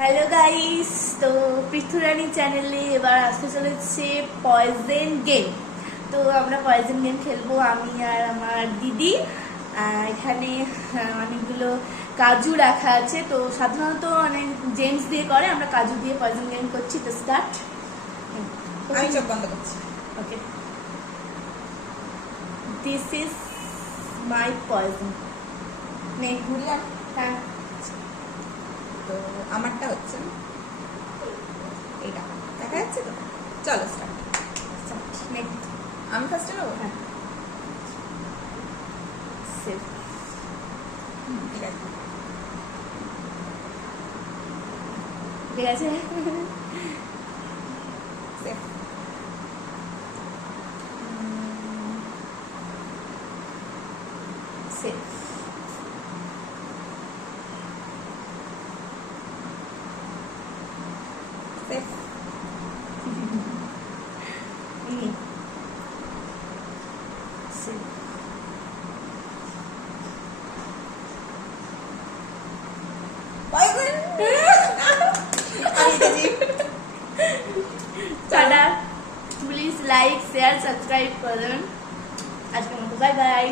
Hello guys, তো পৃথুরানী চ্যানেলে এবার আসতে চলেছে পয়জেন গেম। তো আমরা পয়জেন গেম খেলবো আমি আর আমার দিদি। এখানে অনেকগুলো কাজু রাখা আছে। তো সাধারণত অনেক জেমস দিয়ে করে, আমরা কাজু দিয়ে পয়জেন গেম করছি। তো স্টার্ট। আমি চোখ বন্ধ করছি। ওকে, দিস ইজ মাই পয়জন। ঘুরি আর হ্যাঁ, তো আমারটা হচ্ছে এইটা দেখা যাচ্ছে তো। চলো স্টার্ট। নেক্সট। আমি ফার্স্টে নেবো। হ্যাঁ, সেভ। ঠিক আছে। ঠিক আছে। Save. Save. Save. Save. Poison. আমি দেখি। Tata. Please like share subscribe করুন। আজকের মতো বাই বাই।